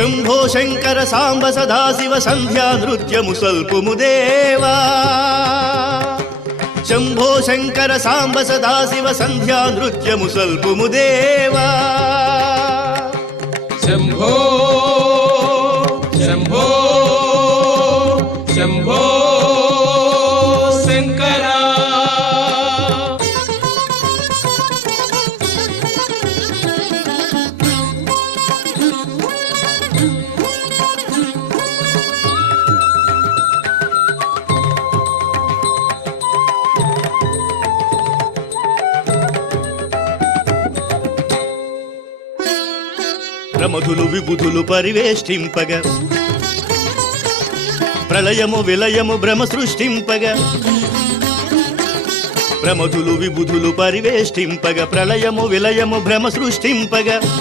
శంభో శంకర సాంబ సదాశివ సంధ్యా నృత్యము సల్పుము దేవా శంభో శంకర సాంబ సదాశివ సంధ్యా నృత్యము సల్పుము దేవా శంభో శంభో శంభో శంకర ప్రమధులు విబుధులు పరివేష్టింపగ ప్రళయము విలయము భ్రమ సృష్టింపగ ప్రమధులు విబుధులు పరివేష్టింపగ ప్రళయము విలయము భ్రమ సృష్టింపగ